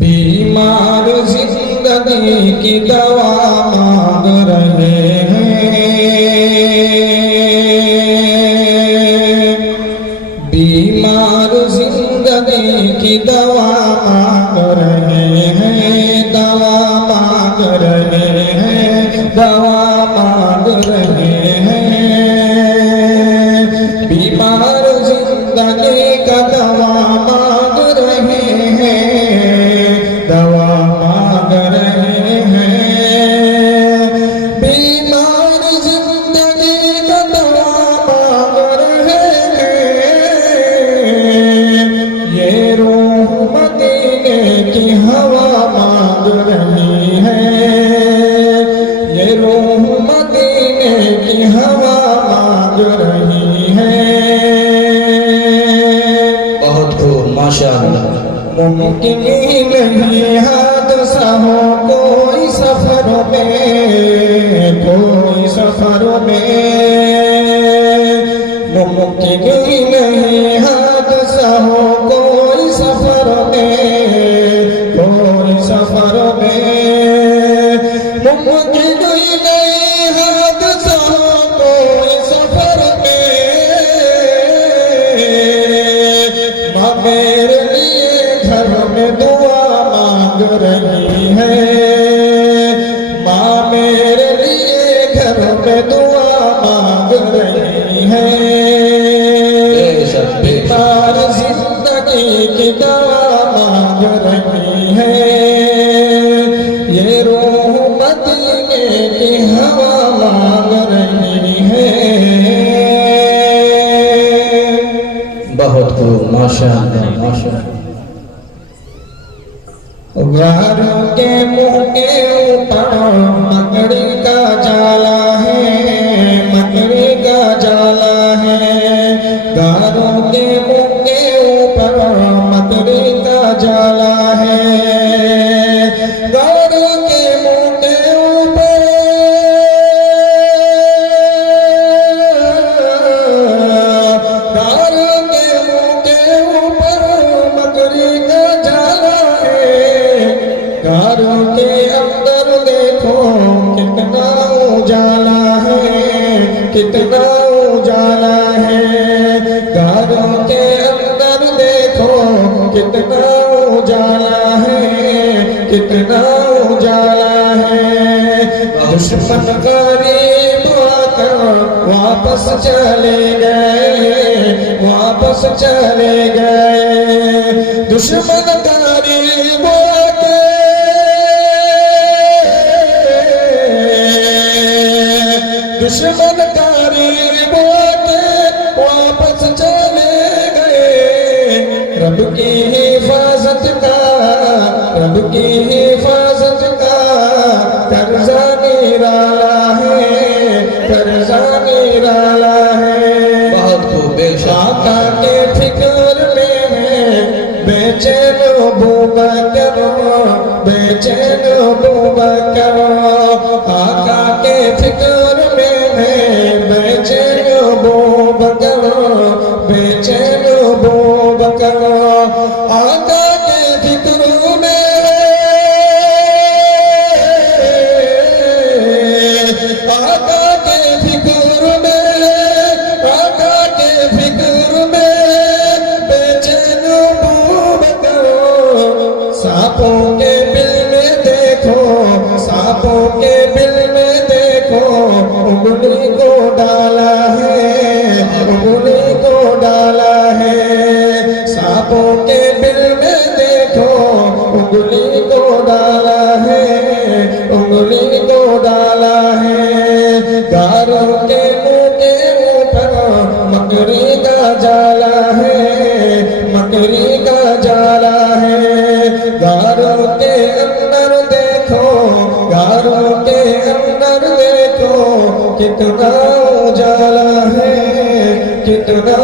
बीमार जिंदगी की दवा मांग रहे हैं, बीमार जिंदगी की दवा मांग रहे हैं, दवा मांग रहे हैं, दवा मांग रहे हैं, बीमार जिंदगी का दवा मांग रहे हैं, दवा मांग रहे हैं, बीमार जिंदगी का दवा मांग रहे हैं, ये रूह मदीने की हवा मांग रही है, ये रूह मदीने की हवा मांग रही है। बहुत खूब माशाअल्लाह। मुमकिन नहीं हादसा हो कोई सफर में, कोई सफर में, मुमकिन नहीं हादसा हो कोई सफर में, कोई सफर में, मुमकिन नहीं हादसा हो कोई सफर में, माँ मेरे लिए घर में दुआ मांग रही है, माँ मेरे लिए घर में दुआ मांग रही है, बीमार जिंदगी की दवा मांग रही है, ये रूह मदीने की हवा मांग रही है। बहुत खूब माशाअल्लाह माशाअल्लाह। गारों के मुंह के ऊपर मकड़ी का जाला है, मकड़ी का जाला है, गारों के मुंह के ऊपर मकड़ी का जाला है, गारों के मुंह के ऊपर, गारों के मुंह के ऊपर मकड़ी का जाला है, घरों के अंदर देखो कितना उजाला है, कितना उजाला है, घरों के अंदर देखो कितना उजाला है, कितना उजाला है, दुश्मन करीब आकर वापस चले गए, वापस चले गए, दुश्मन करीब दुश्मन करीब आके वापस चले गए, रब की हिफाजत का, रब की हिफाजत का कर्जा निराला है, कर्जा निराला है। बहुत खूब बेशक। आका के फिक्र में है बेचैन अबूबकर, बेचैन अबूबकर, आका के फिक्र में है बेचैन अबूबकर, बेचैन अबूबकर, आका के फिक्र में, आका के फिक्र में, आका के फिक्र में बेचैन अबूबकर, सांपों के बिल में देखो, सांपों के बिल में देखो, उंगली को डाला है, उंगली को डाला है, सांपों के बिल में देखो, उंगली को डाला है, उंगली को डाला है, गारों के मुंह के ऊपर मकड़ी का जाला है, मकड़ी का जाला है, गारों के अंदर देखो, गारों के अंदर देखो कितना उजाला है, कितना